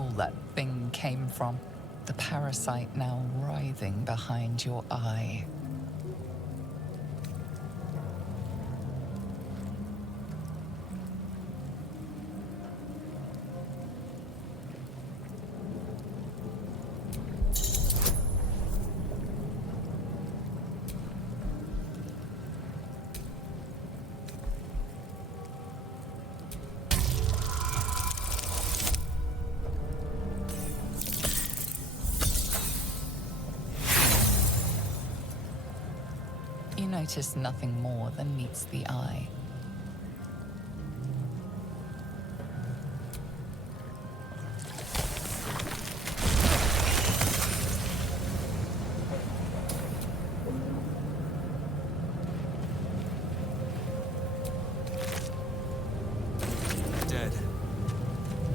tadpole that thing came from. The parasite now writhing behind your eye. You notice nothing more than meets the eye. Dead.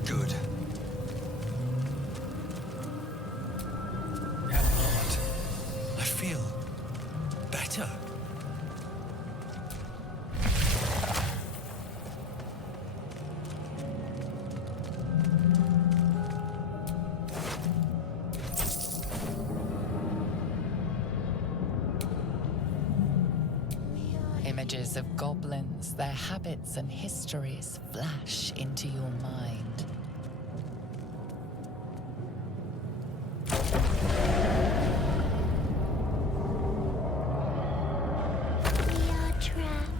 Good. Heart. I feel better. Images of goblins, their habits and histories flash into your mind. We are trapped.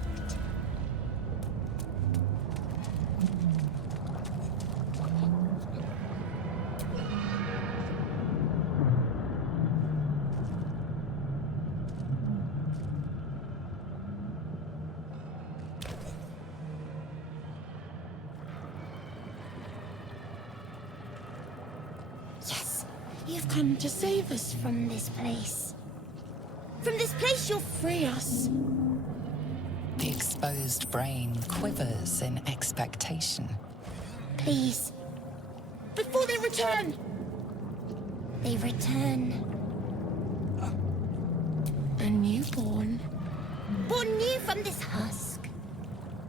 Yes, you've come to save us from this place. From this place, you'll free us. The exposed brain quivers in expectation. Please. Before they return. They return. A newborn. Born new from this husk.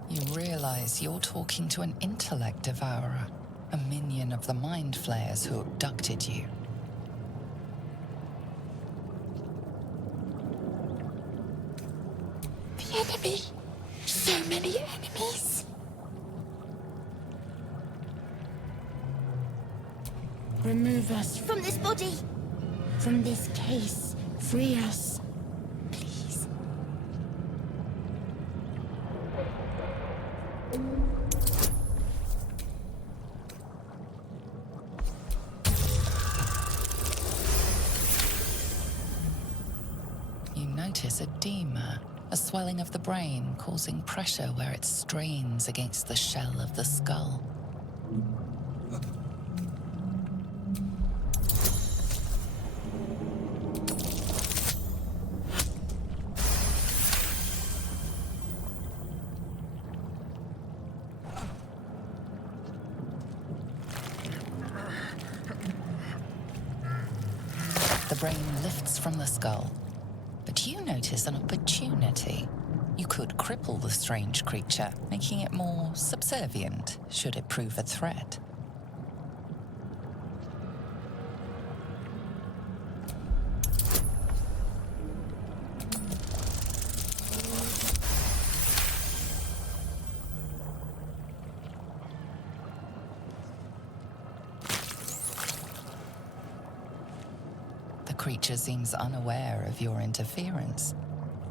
You realize you're talking to an intellect devourer, a minion of the mind-flayers who abducted you. The enemy. So many enemies. Remove us from this body. From this case. Free us. Please. You notice edema, a swelling of the brain causing pressure where it strains against the shell of the skull. The brain lifts from the skull, but you notice an opportunity. You could cripple the strange creature, making it more subservient should it prove a threat. The creature seems unaware of your interference.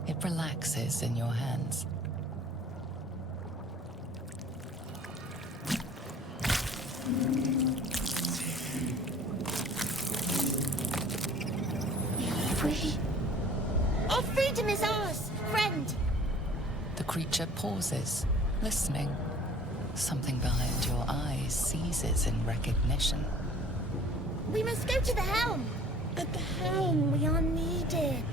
It relaxes in your hands. We are free. Our freedom is ours, friend. The creature pauses, listening. Something behind your eyes seizes in recognition. We must go to the helm. At the helm, we are needed.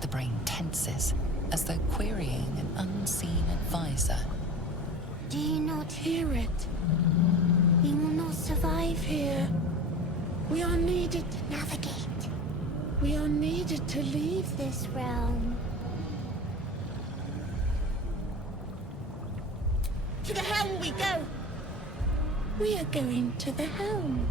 The brain tenses, as though querying an unseen advisor. Do you not hear it? We will not survive here. We are needed to navigate. We are needed to leave this realm. To the helm we go! We are going to the helm.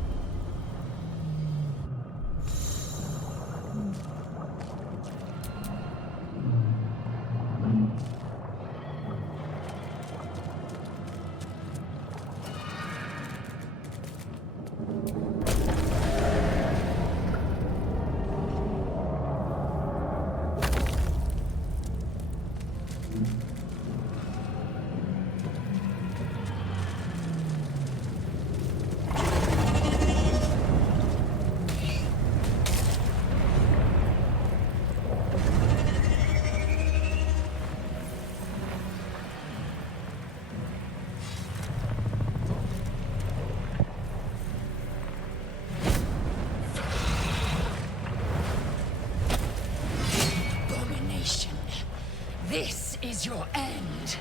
This is your end.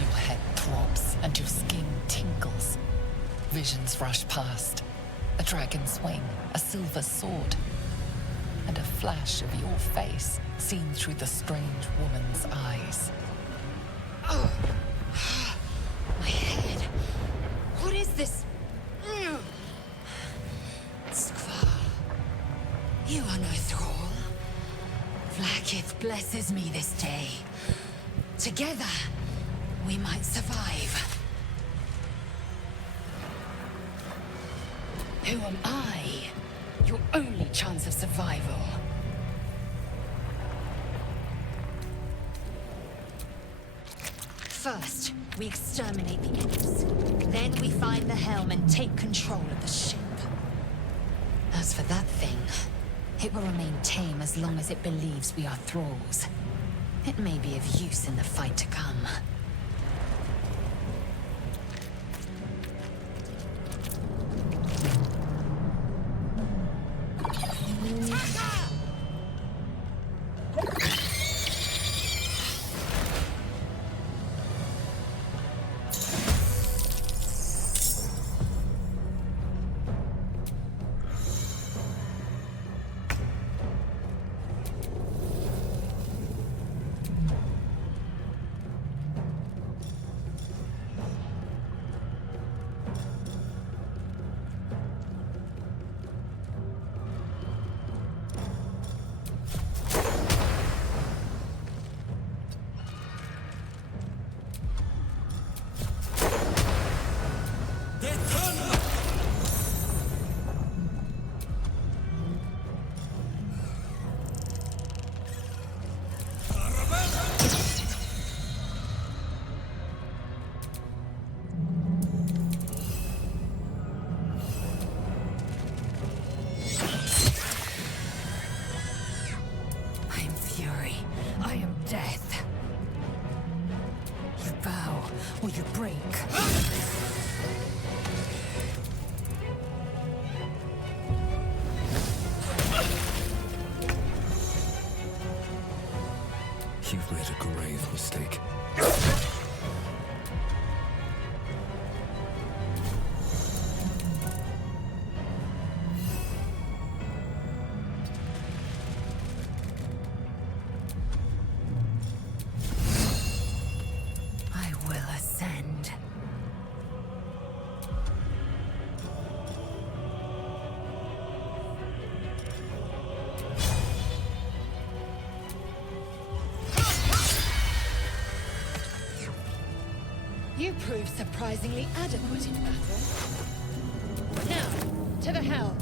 Your head throbs and your skin tingles. Visions rush past. A dragon's wing, a silver sword, and a flash of your face seen through the strange woman's eyes. Oh, my head. What is this? Skvar, you are no thrall. Vlaakith blesses me this day. Together, we might survive. Who am I? Your only chance of survival. First, we exterminate the imps. Then we find the helm and take control of the ship. As for that thing, it will remain tame as long as it believes we are thralls. It may be of use in the fight to come. You've made a grave mistake. I will ascend. You proved surprisingly adequate in battle. Now, to the helm.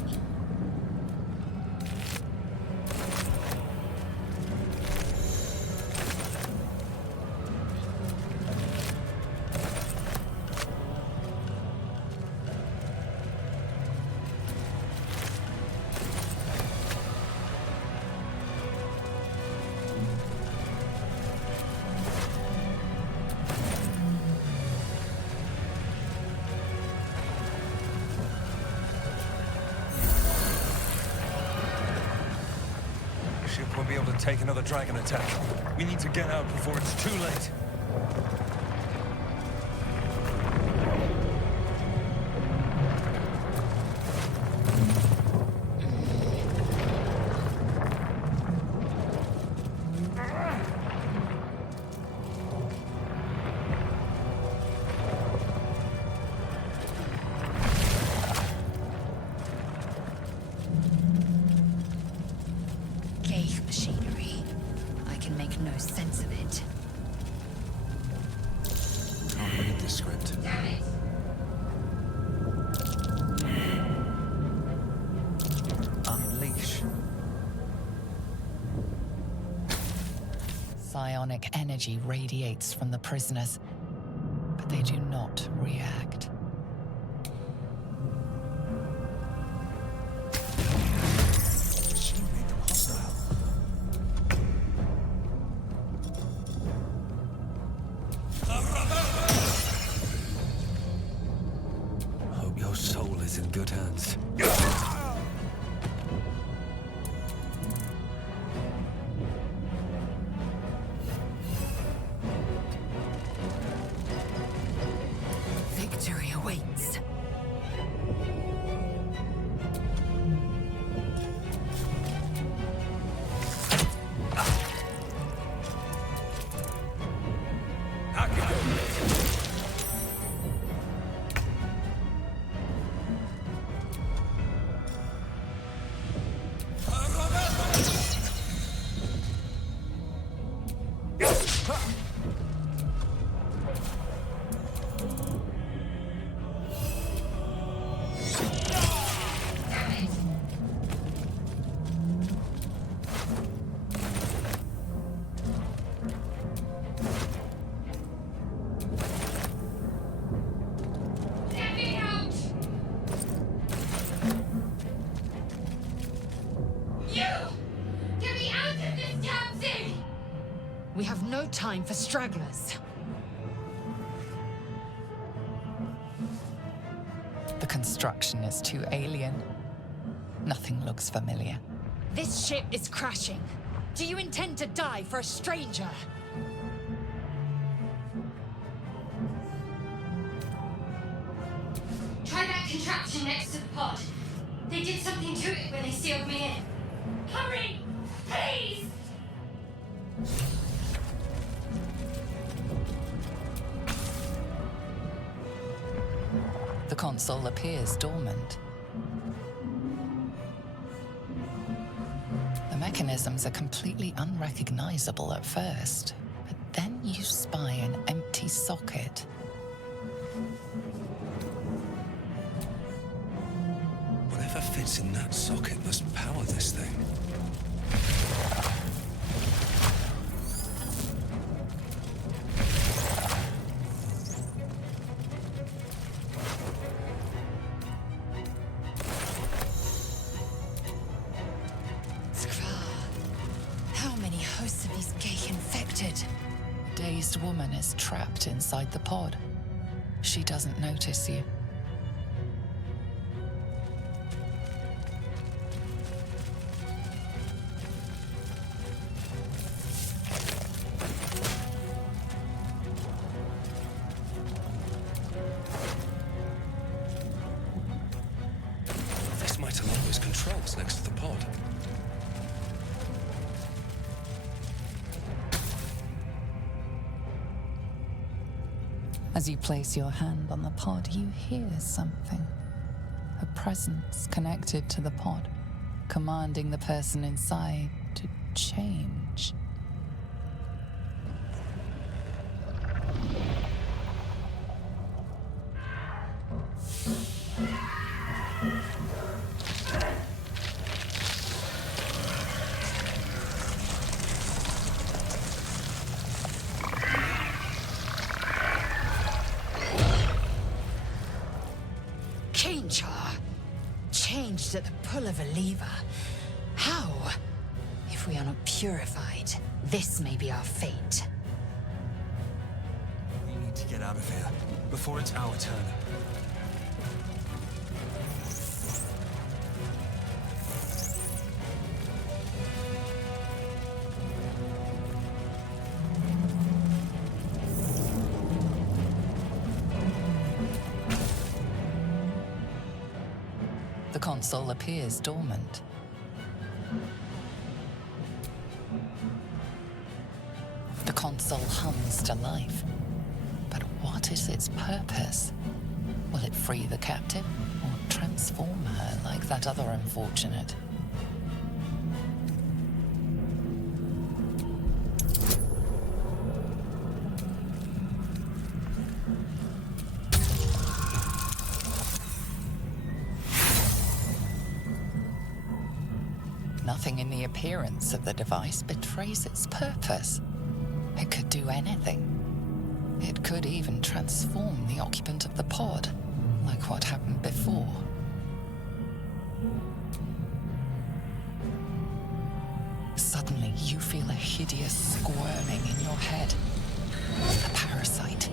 Won't be able to take another dragon attack. We need to get out before it's too late. psionic energy radiates from the prisoners, but they do not react. She made them hostile. Hope your soul is in good hands. Victory awaits. We have no time for stragglers. The construction is too alien. Nothing looks familiar. This ship is crashing. Do you intend to die for a stranger? Try that contraption next to the pod. They did something to it when they sealed me in. Hurry! Please! The console appears dormant. The mechanisms are completely unrecognizable at first, but then you spy an empty socket. Whatever fits in that socket must power this thing. How many hosts of these gay infected? A dazed woman is trapped inside the pod. She doesn't notice you. This might allow us controls next to the pod. As you place your hand on the pod, you hear something. A presence connected to the pod, commanding the person inside to change. Changed at the pull of a lever. How? If we are not purified, this may be our fate. We need to get out of here before it's our turn. The console appears dormant. The console hums to life. But what is its purpose? Will it free the captive or transform her like that other unfortunate? Nothing in the appearance of the device betrays its purpose. It could do anything. It could even transform the occupant of the pod, like what happened before. Suddenly, you feel a hideous squirming in your head. A parasite.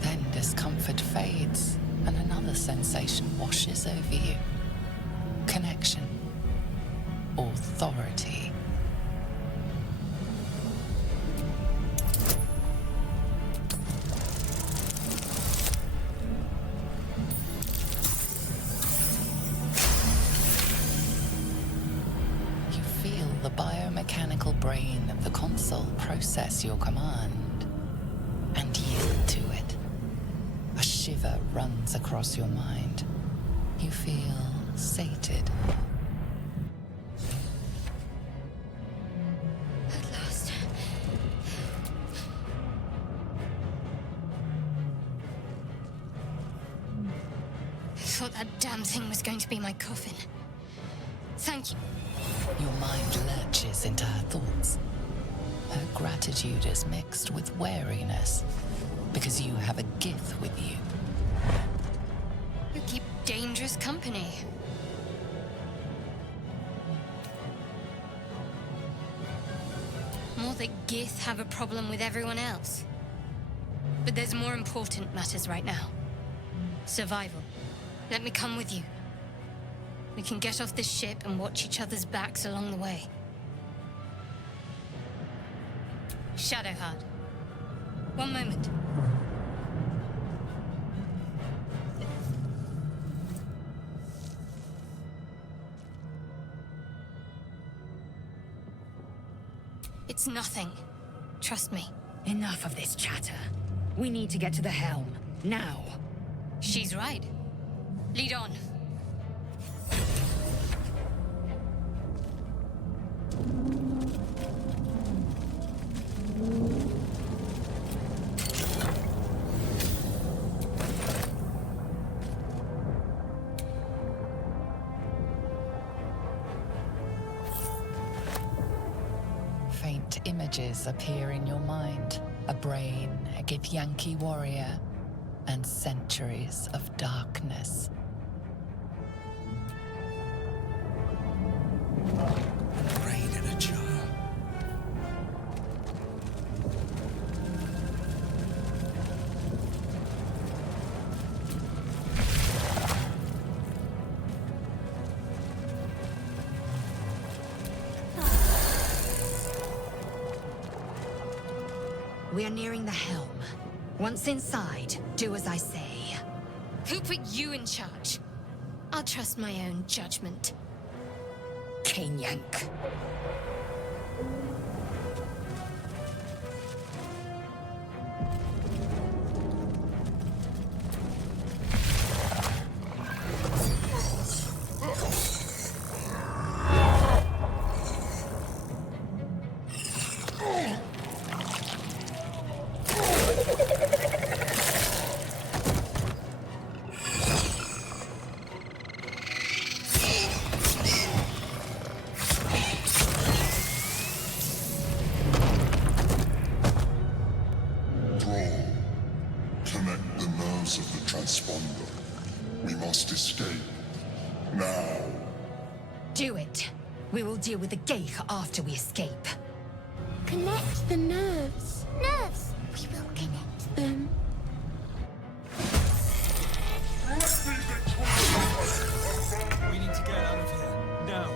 Then discomfort fades, and another sensation washes over you. Connection. Authority. You feel the biomechanical brain of the console process your command and yield to it. A shiver runs across your mind. You feel sated. At last. I thought that damn thing was going to be my coffin. Thank you. Your mind lurches into her thoughts. Her gratitude is mixed with wariness, because you have a Gith with you. You keep dangerous company. More that Gith have a problem with everyone else. But there's more important matters right now. Survival. Let me come with you. We can get off this ship and watch each other's backs along the way. Shadowheart. One moment. It's nothing. Trust me. Enough of this chatter. We need to get to the helm. Now. She's right. Lead on. Faint images appear in your mind. A brain, a Githyanki warrior, and centuries of darkness. Brain in a jar. We are nearing the helm. Once inside, do as I say. Who put you in charge? I'll trust my own judgment. Kanyank. Connect the nerves of the transponder. We must escape. Now. Do it. We will deal with the Geich after we escape. Connect the nerves. Nerves! We will connect them. We need to get out of here. Now.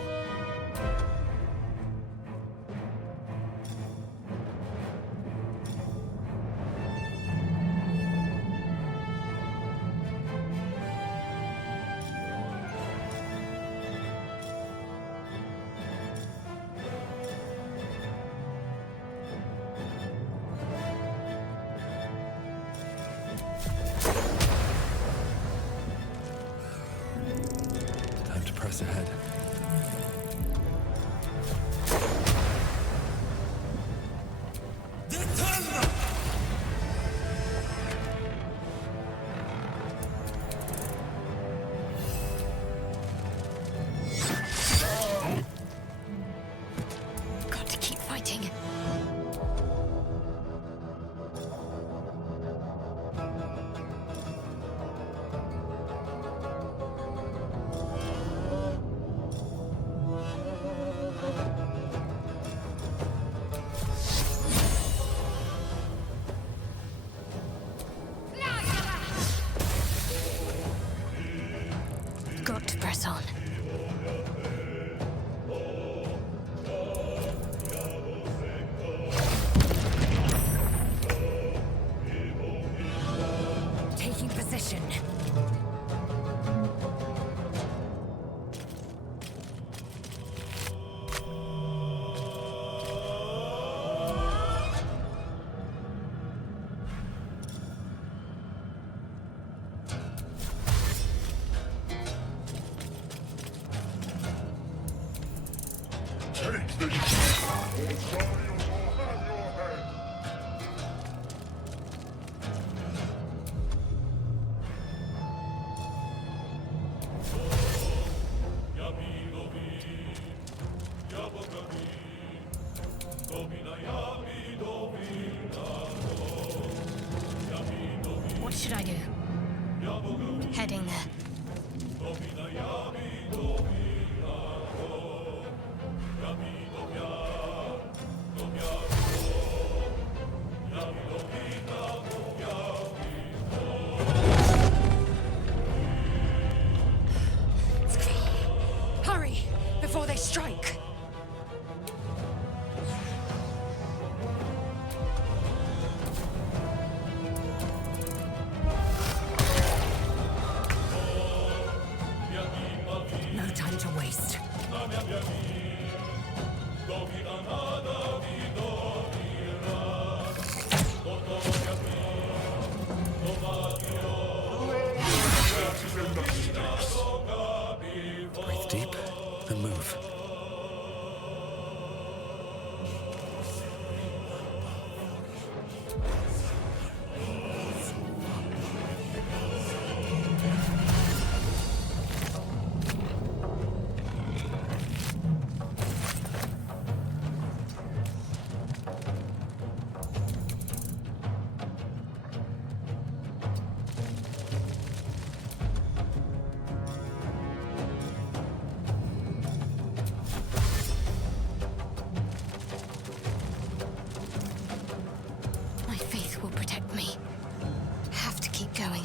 press on. Taking position. Take this, or Zion will have your head. What should I do? Heading there. Hurry! Before they strike! No time to waste. Breathe deep and move. My faith will protect me. Have to keep going.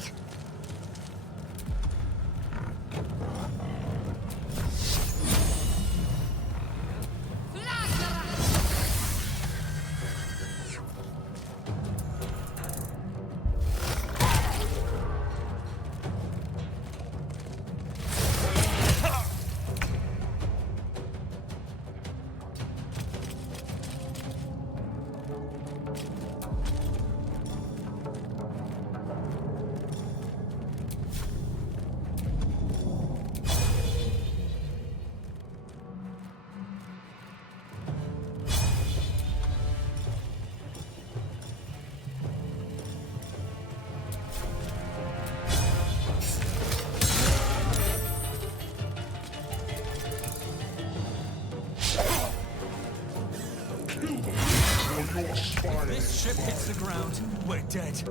If this ship hits the ground, we're dead.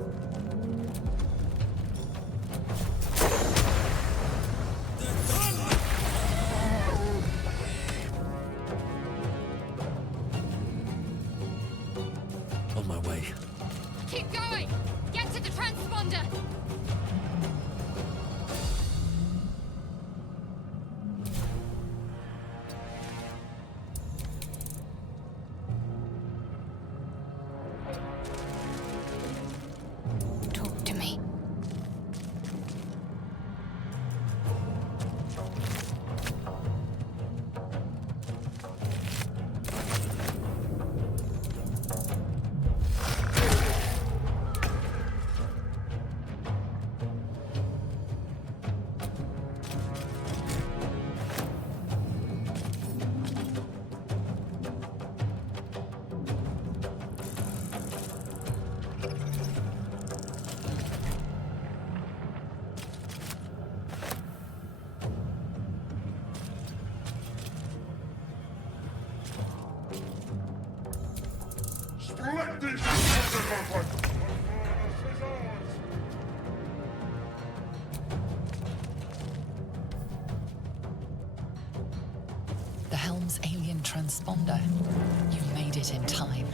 On my way. Keep going! Get to the transponder! Talk to me. Let these captives open! The helm's alien transponder. You've made it in time.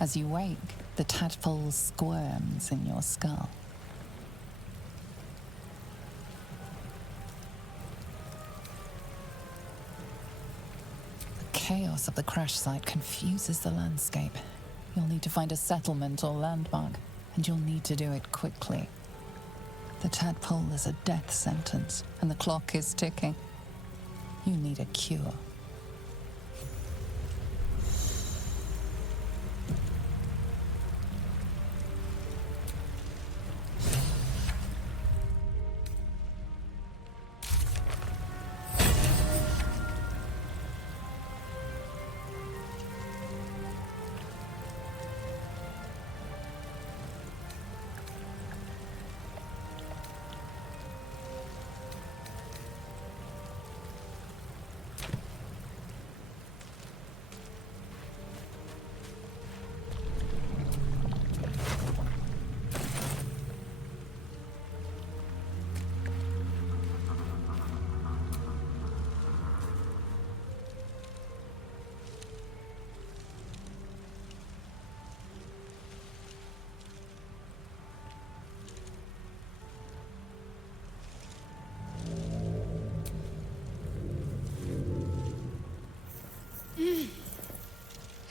As you wake, the tadpole squirms in your skull. The chaos of the crash site confuses the landscape. You'll need to find a settlement or landmark, and you'll need to do it quickly. The tadpole is a death sentence, and the clock is ticking. You need a cure.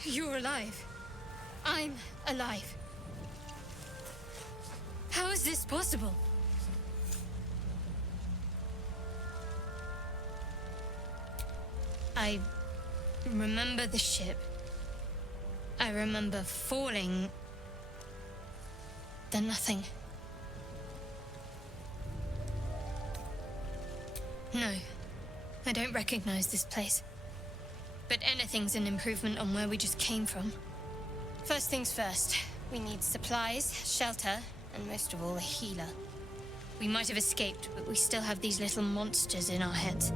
You're alive. I'm alive. How is this possible? I remember the ship. I remember falling. Then nothing. No, I don't recognize this place. But anything's an improvement on where we just came from. First things first, we need supplies, shelter, and most of all, a healer. We might have escaped, but we still have these little monsters in our heads.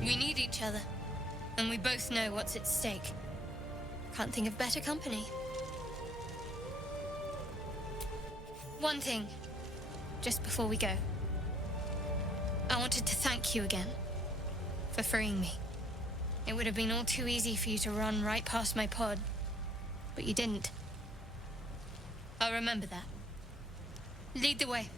We need each other, and we both know what's at stake. Can't think of better company. One thing, just before we go. I wanted to thank you again for freeing me. It would have been all too easy for you to run right past my pod, but you didn't. I'll remember that. Lead the way.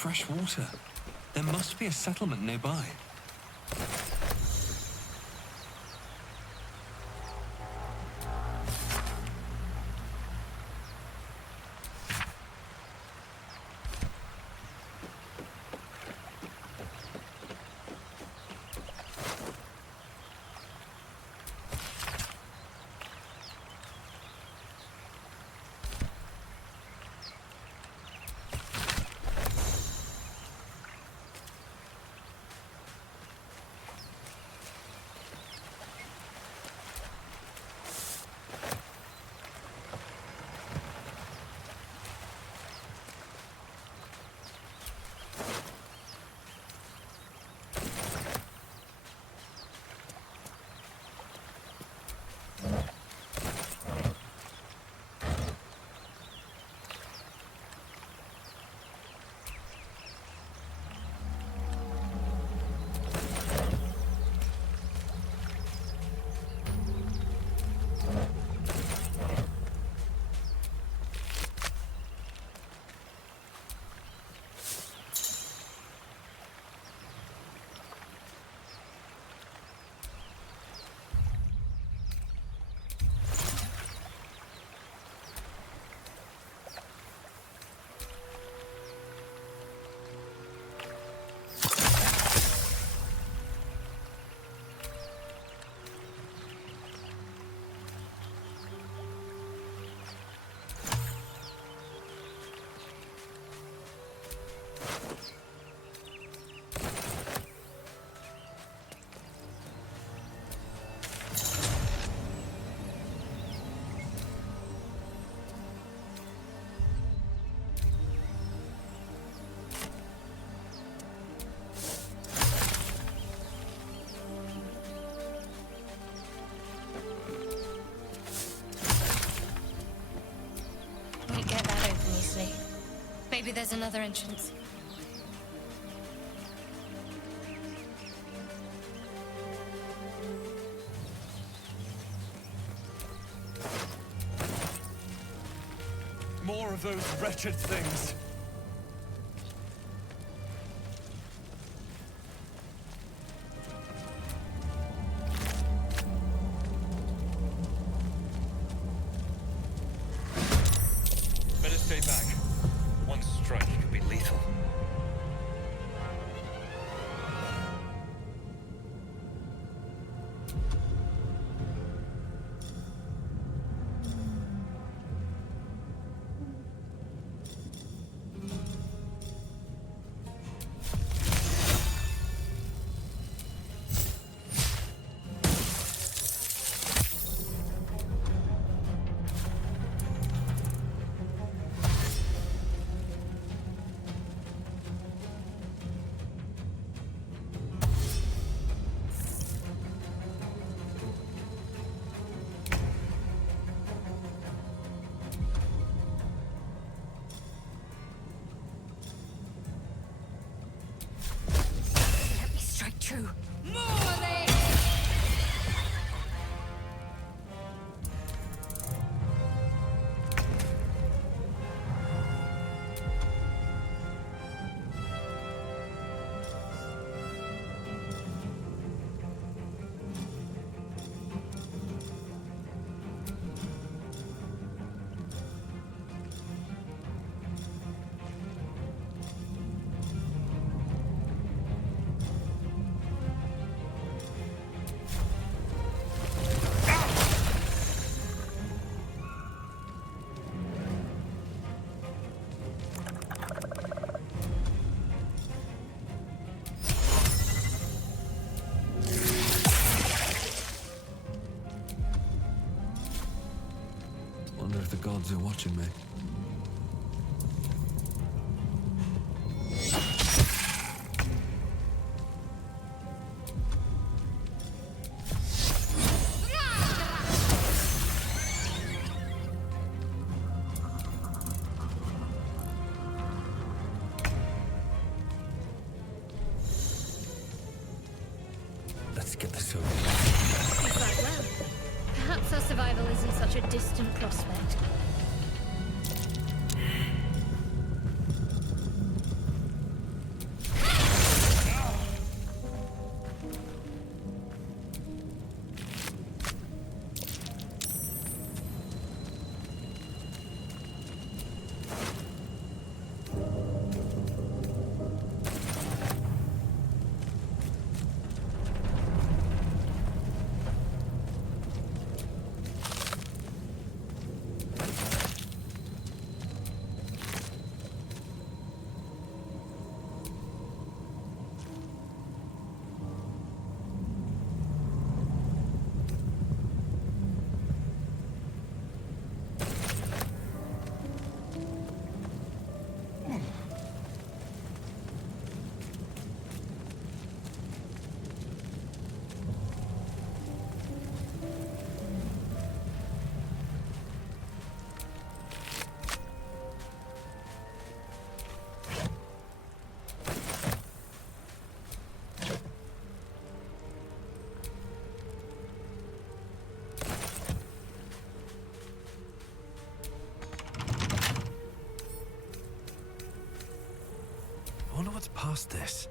fresh water. There must be a settlement nearby. Maybe there's another entrance. More of those wretched things. Better stay back. One strike could be lethal. True. Wonder if the gods are watching me. Let's get this over. Quite well. Perhaps our survival isn't such a distant prospect. past this.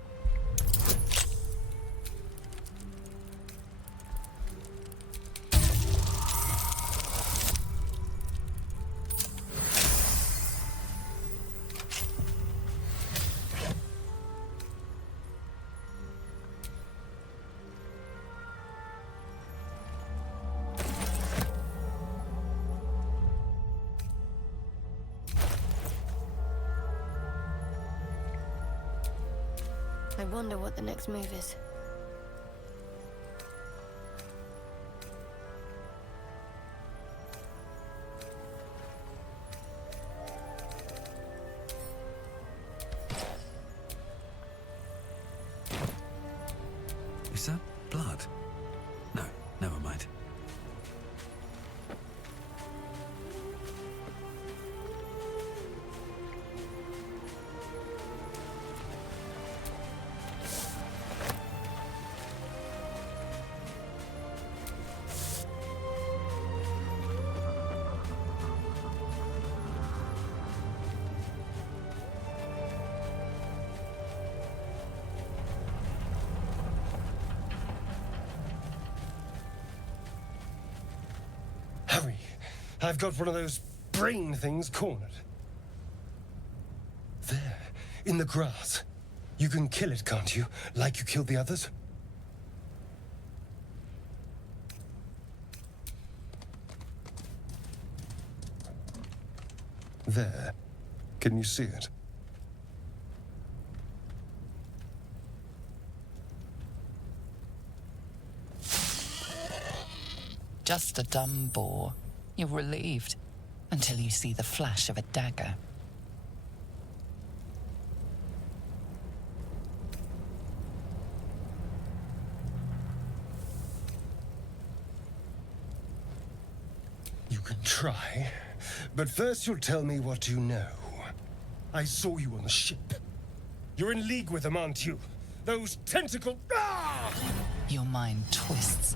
I wonder what the next move is. Is that blood? No, never mind. Hurry! I've got one of those brain things cornered. There, in the grass. You can kill it, can't you? Like you killed the others? There. Can you see it? Just a dumb boar. You're relieved until you see the flash of a dagger. You can try, but first you'll tell me what you know. I saw you on the ship. You're in league with them, aren't you? Those tentacle... Ah! Your mind twists.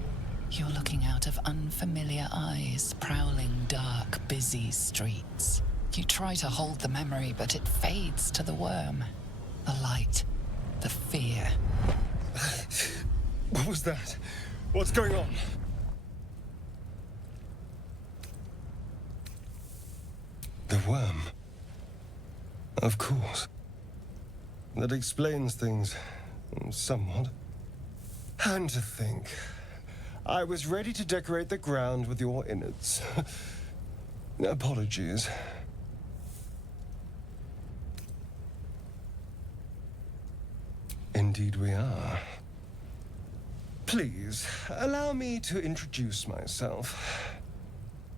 You're looking out of unfamiliar eyes, prowling dark, busy streets. You try to hold the memory, but it fades to the worm. The light, the fear. What was that? What's going on? The worm. Of course. That explains things, somewhat. And to think, I was ready to decorate the ground with your innards. Apologies. Indeed we are. Please, allow me to introduce myself.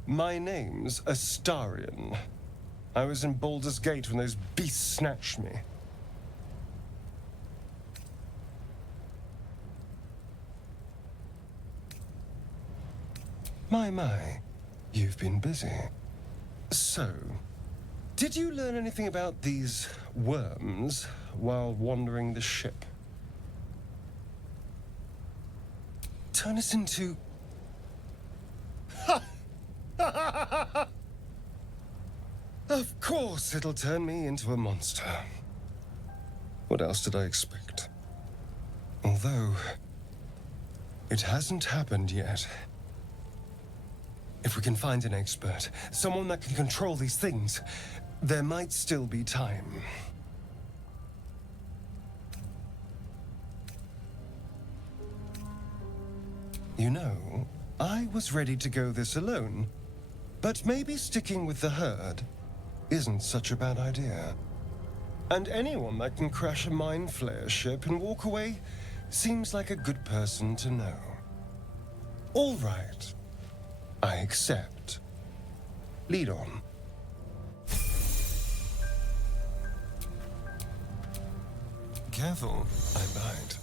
My name's Astarion. I was in Baldur's Gate when those beasts snatched me. My, you've been busy. So, did you learn anything about these worms while wandering the ship? Turn us into... Of course it'll turn me into a monster. What else did I expect? Although, it hasn't happened yet. If we can find an expert, someone that can control these things, there might still be time. You know, I was ready to go this alone, but maybe sticking with the herd isn't such a bad idea. And anyone that can crash a mind-flayer ship and walk away seems like a good person to know. All right. I accept. Lead on. Careful, I bite.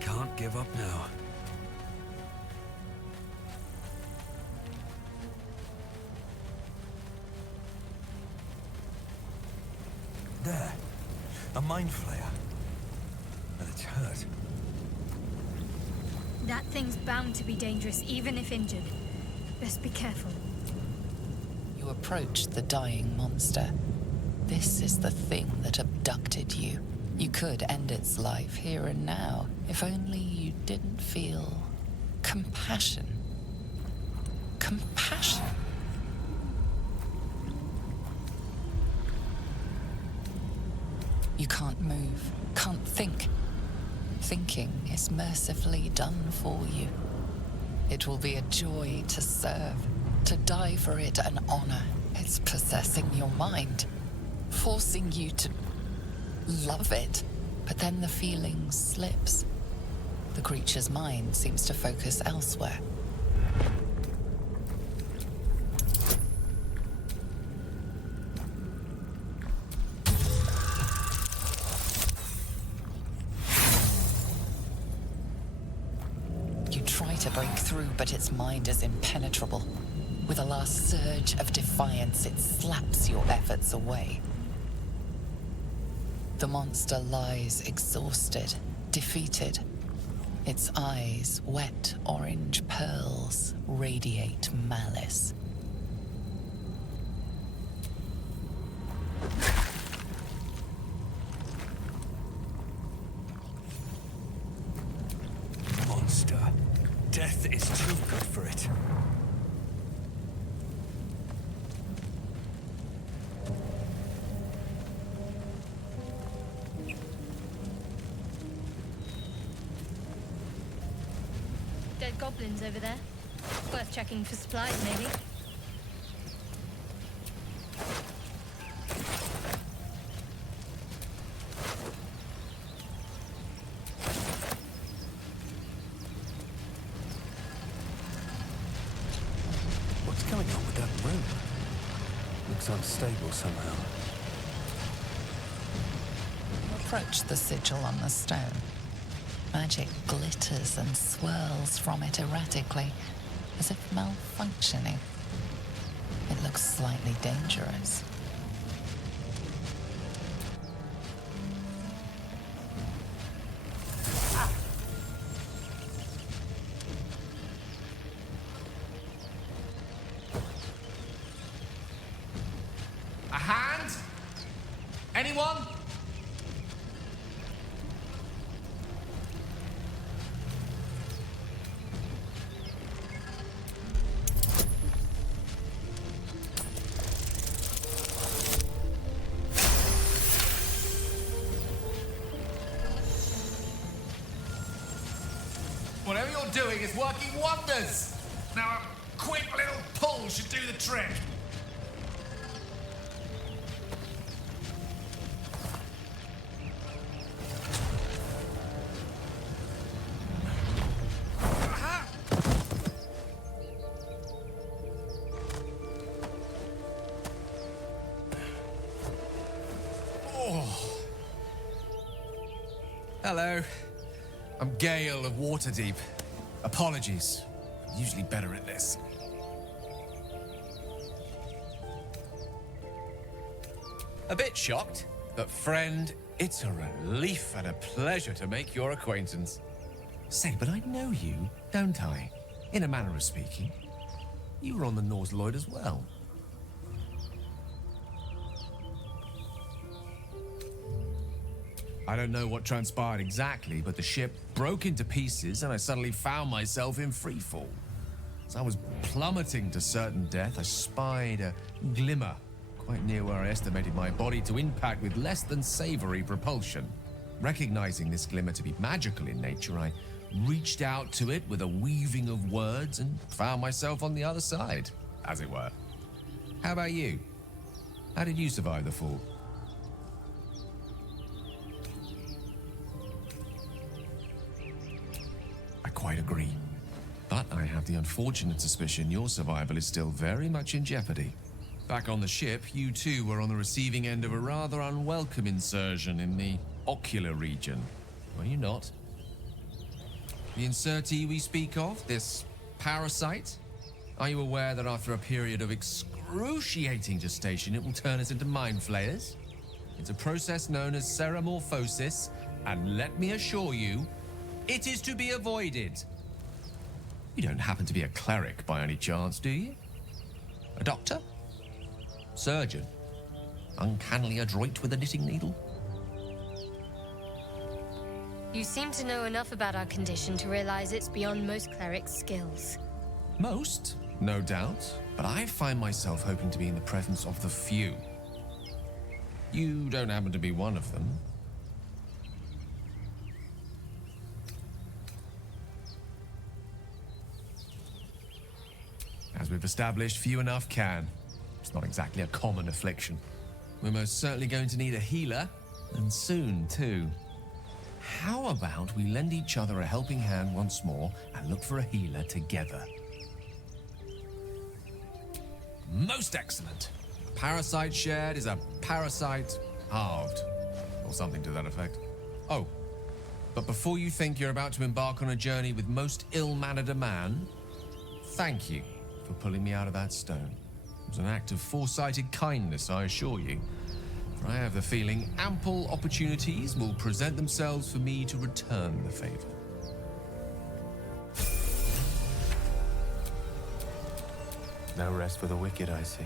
Can't give up now. There. A mind-flayer. And it's hurt. That thing's bound to be dangerous, even if injured. Best be careful. You approach the dying monster. This is the thing that abducted you. You could end its life here and now, if only you didn't feel compassion. Compassion? You can't move, can't think. Thinking is mercifully done for you. It will be a joy to serve, to die for it an honor. It's possessing your mind, forcing you to love it. But then the feeling slips. The creature's mind seems to focus elsewhere. You try to break through, but its mind is impenetrable. With a last surge of defiance, it slaps your efforts away. The monster lies exhausted, defeated. Its eyes, wet orange pearls, radiate malice. Monster. Death is too good for it. Dead goblins over there. Worth checking for supplies, maybe. What's going on with that room? Looks unstable somehow. Approach the sigil on the stone. Magic glitters and swirls from it erratically, as if malfunctioning. It looks slightly dangerous. A hand? Anyone? Whatever you're doing is working wonders. Now a quick little pull should do the trick. Hello. I'm Gale of Waterdeep. Apologies. I'm usually better at this. A bit shocked, but friend, it's a relief and a pleasure to make your acquaintance. Say, but I know you, don't I? In a manner of speaking. You were on the Norse Lloyd as well. I don't know what transpired exactly, but the ship broke into pieces and I suddenly found myself in freefall. As I was plummeting to certain death, I spied a glimmer quite near where I estimated my body to impact with less than savory propulsion. Recognizing this glimmer to be magical in nature, I reached out to it with a weaving of words and found myself on the other side, as it were. How about you? How did you survive the fall? I quite agree. But I have the unfortunate suspicion your survival is still very much in jeopardy. Back on the ship, you too were on the receiving end of a rather unwelcome insertion in the ocular region, were you not? The insertee we speak of, this parasite, are you aware that after a period of excruciating gestation, it will turn us into mind-flayers? It's a process known as ceremorphosis, and let me assure you, it is to be avoided. You don't happen to be a cleric by any chance, do you? A doctor? Surgeon? Uncannily adroit with a knitting needle? You seem to know enough about our condition to realize it's beyond most clerics' skills. Most, no doubt, but I find myself hoping to be in the presence of the few. You don't happen to be one of them. As we've established, few enough can. It's not exactly a common affliction. We're most certainly going to need a healer, and soon, too. How about we lend each other a helping hand once more and look for a healer together? Most excellent. A parasite shared is a parasite halved, or something to that effect. Oh, but before you think you're about to embark on a journey with most ill-mannered a man, thank you for pulling me out of that stone. It was an act of foresighted kindness, I assure you. For I have the feeling ample opportunities will present themselves for me to return the favor. No rest for the wicked, I see.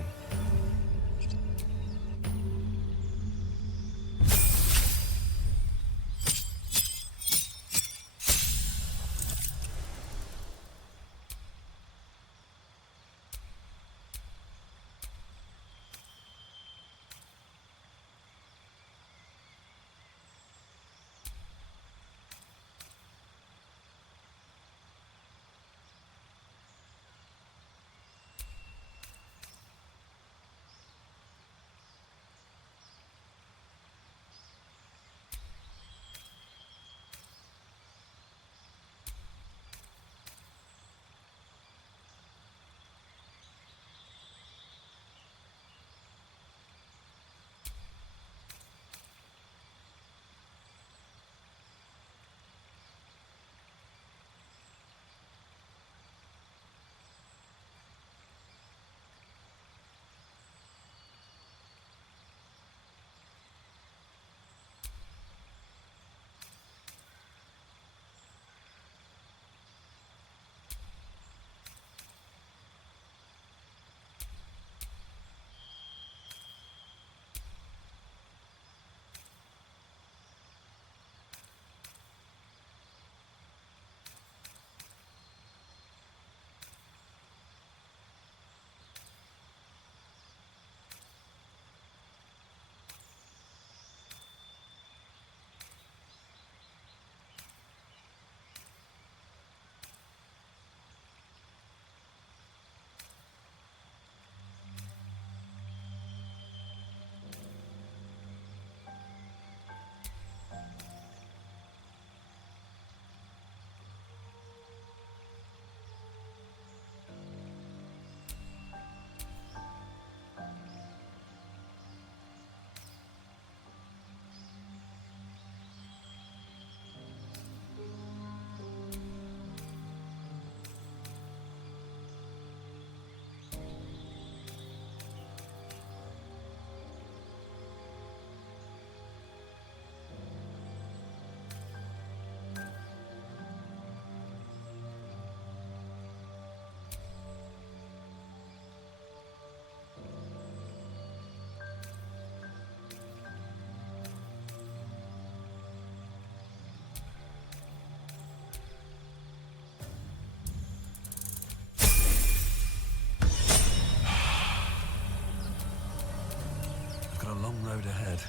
A long road ahead.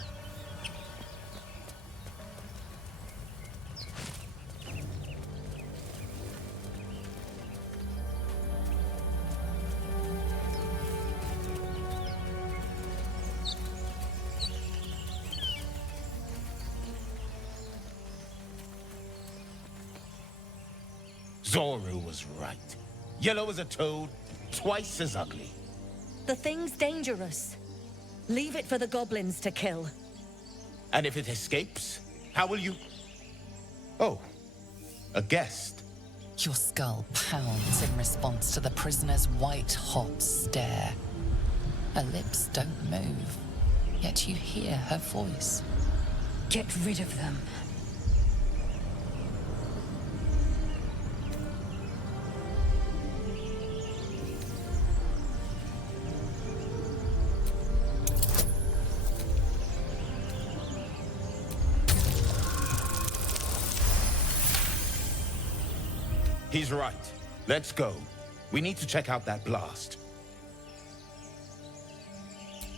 Zoru was right. Yellow as a toad, twice as ugly. The thing's dangerous. Leave it for the goblins to kill. And if it escapes, how will you... Oh, a guest. Your skull pounds in response to the prisoner's white-hot stare. Her lips don't move. yet you hear her voice. Get rid of them. He's right. Let's go. We need to check out that blast.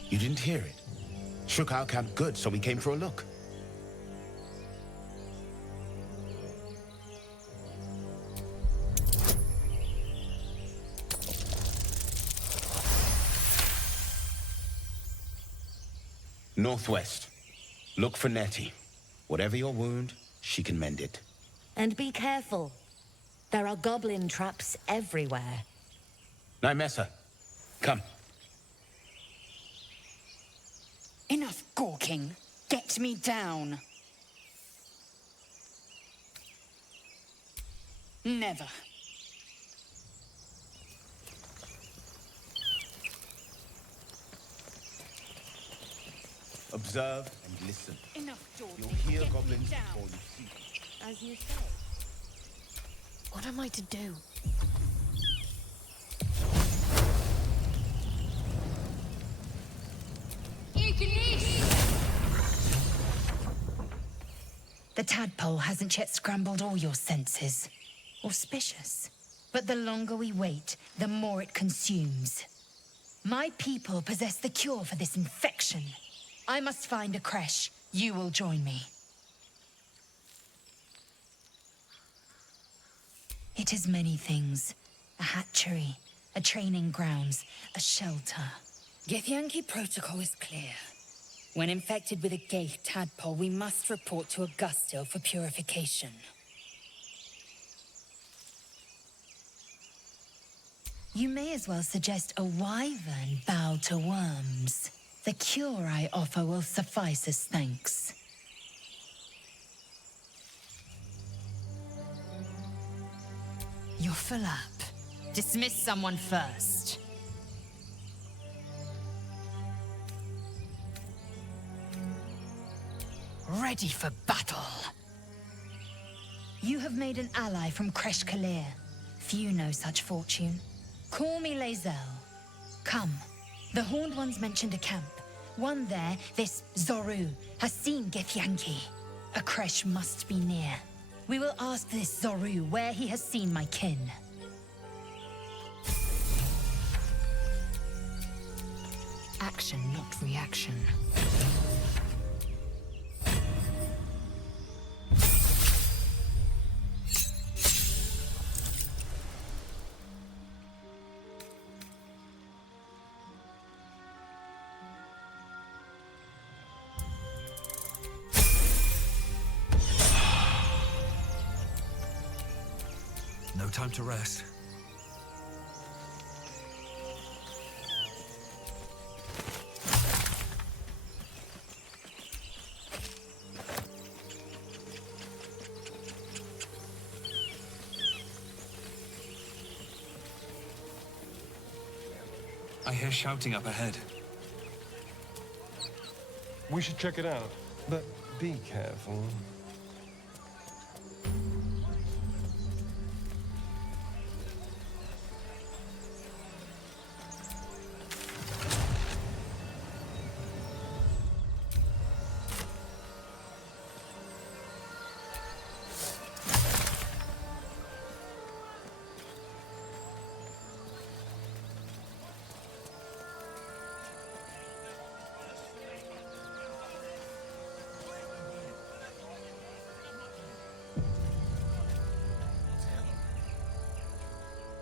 You didn't hear it? Shook our camp good, so we came for a look. Northwest. Look for Nettie. Whatever your wound, she can mend it. And be careful. There are goblin traps everywhere. Nymessa, come. Enough gawking. Get me down. Never. Observe and listen. Enough talking. You'll hear Get me goblins down. before you see them. As you say. What am I to do? The tadpole hasn't yet scrambled all your senses. Auspicious. But the longer we wait, the more it consumes. My people possess the cure for this infection. I must find a creche. You will join me. It is many things. A hatchery, a training grounds, a shelter. Githyanki protocol is clear. When infected with a ghaik tadpole, we must report to Augustil for purification. You may as well suggest a wyvern bow to worms. The cure I offer will suffice as thanks. You're full up. Dismiss someone first. Ready for battle. You have made an ally from Kresh Kalir. Few know such fortune. Call me Lae'zel. Come. The Horned Ones mentioned a camp. One there, this Zorru, has seen Githyanki. A Kresh must be near. We will ask this Zorru where he has seen my kin. Action, not reaction. No time to rest. I hear shouting up ahead. We should check it out. But be careful.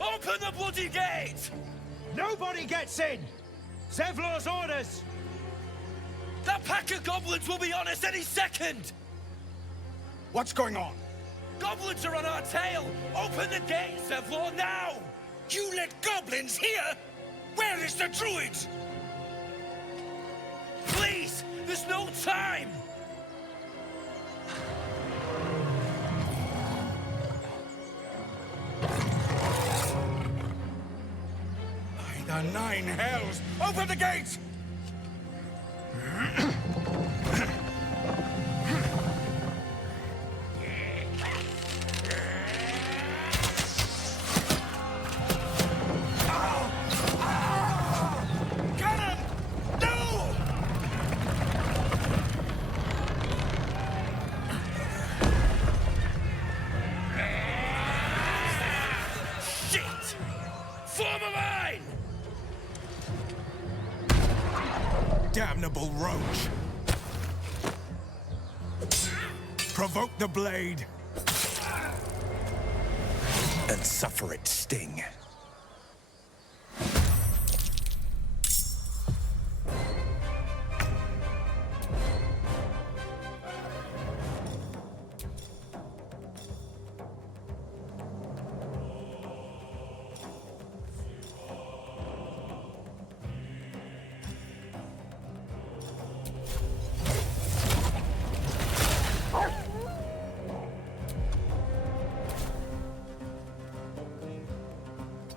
Open the bloody gate! Nobody gets in! Zevlor's orders! That pack of goblins will be on us any second! What's going on? Goblins are on our tail! Open the gate, Zevlor, now! You let goblins here? Where is the druid? Please! There's no time! By the nine hells! Open the gate! damnable roach! Provoke the blade! And suffer its sting.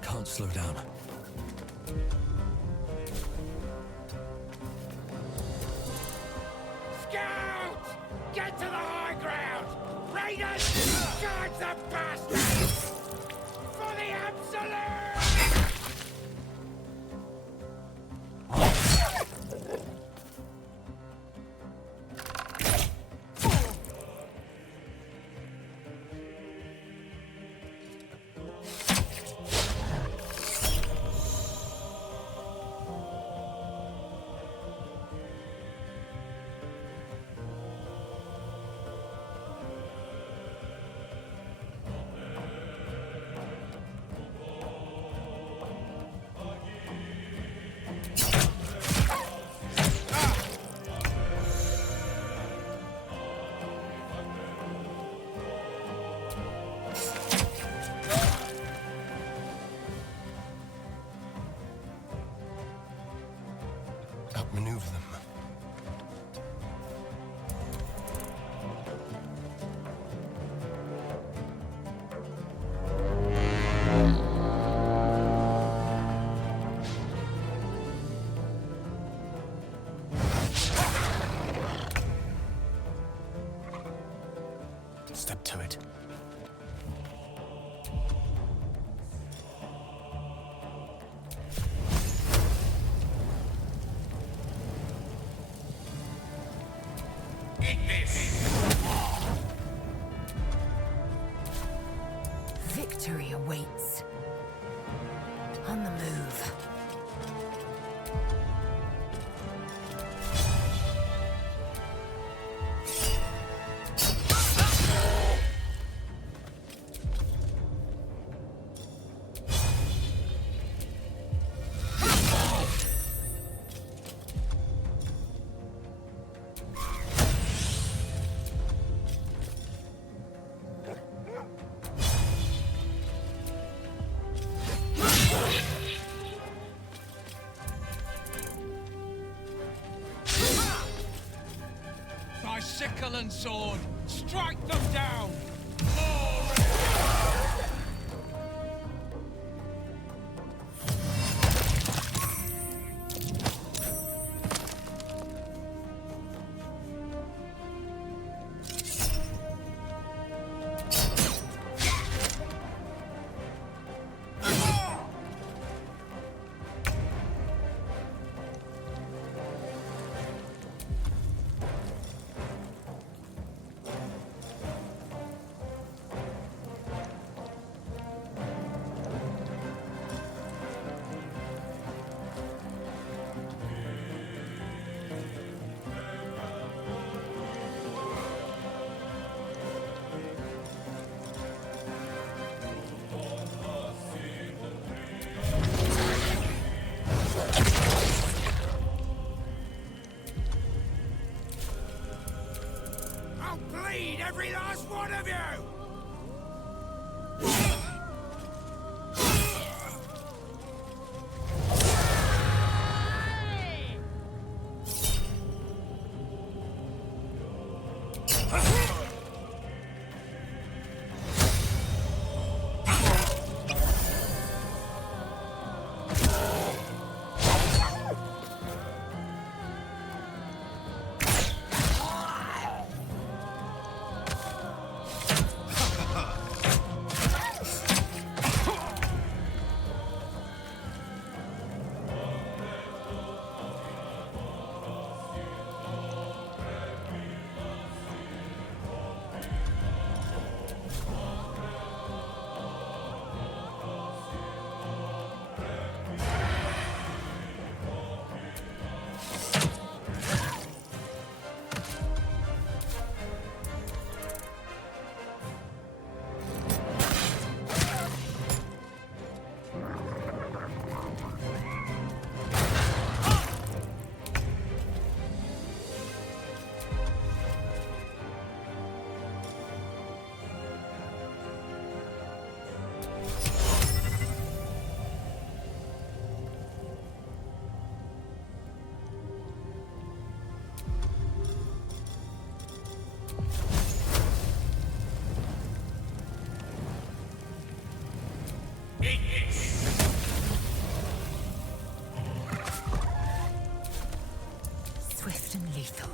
Can't slow down. Scouts! Get to the high ground! Raiders! Charge the bastards! For the absolute! Outmaneuver them. Step to it. Victory awaits. On the move. Thy sickle and sword! Strike them down! I'll bleed every last one of you! swift and lethal.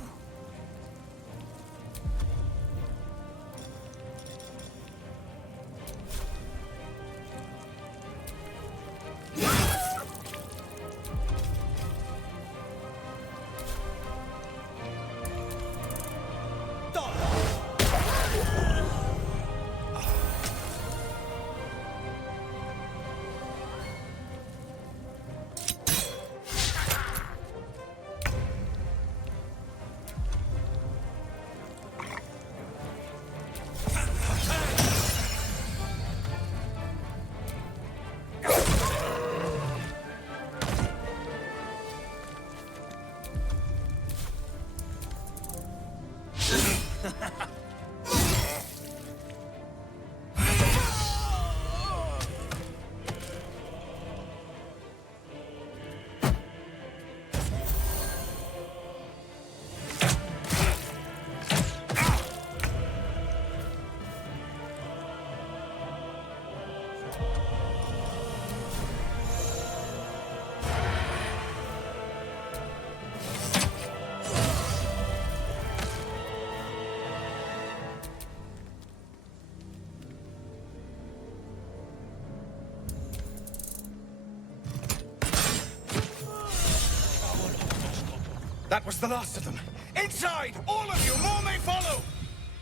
That was the last of them. Inside! All of you! More may follow!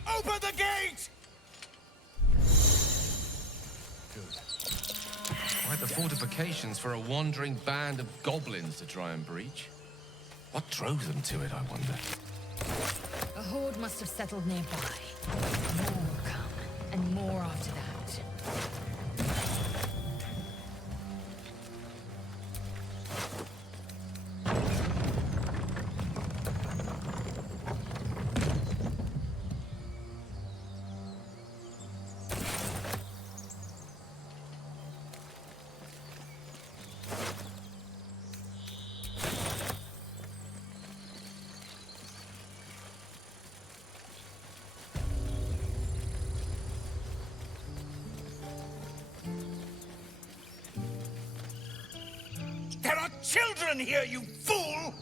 Open the gate! Quite the fortifications for a wandering band of goblins to try and breach. What drove them to it, I wonder? A horde must have settled nearby. More will come, and more after that. There are children here, you fool!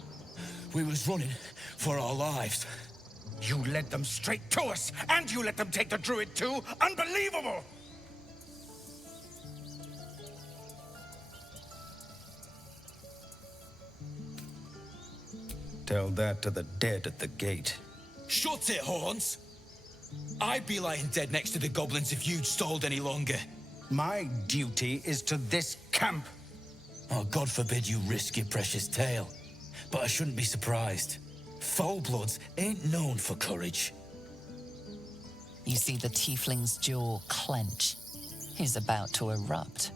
We was running for our lives. You led them straight to us, and you let them take the druid too? Unbelievable! Tell that to the dead at the gate. Shut it, Horns! I'd be lying dead next to the goblins if you'd stalled any longer. My duty is to this camp. Oh, God forbid you risk your precious tail. But I shouldn't be surprised. Foul-bloods ain't known for courage. You see the tiefling's jaw clench. He's about to erupt.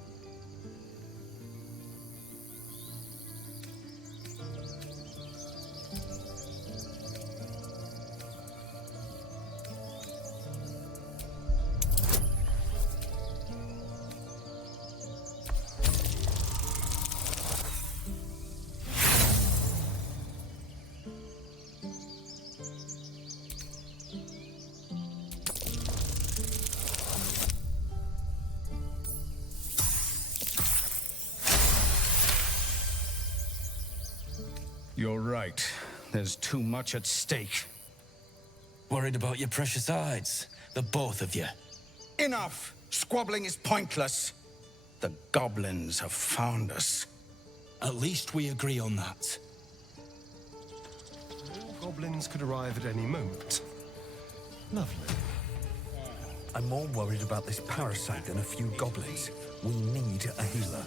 You're right. There's too much at stake. Worried about your precious hides, the both of you. Enough! Squabbling is pointless. The goblins have found us. At least we agree on that. Goblins could arrive at any moment. Lovely. I'm more worried about this parasite than a few goblins. We need a healer.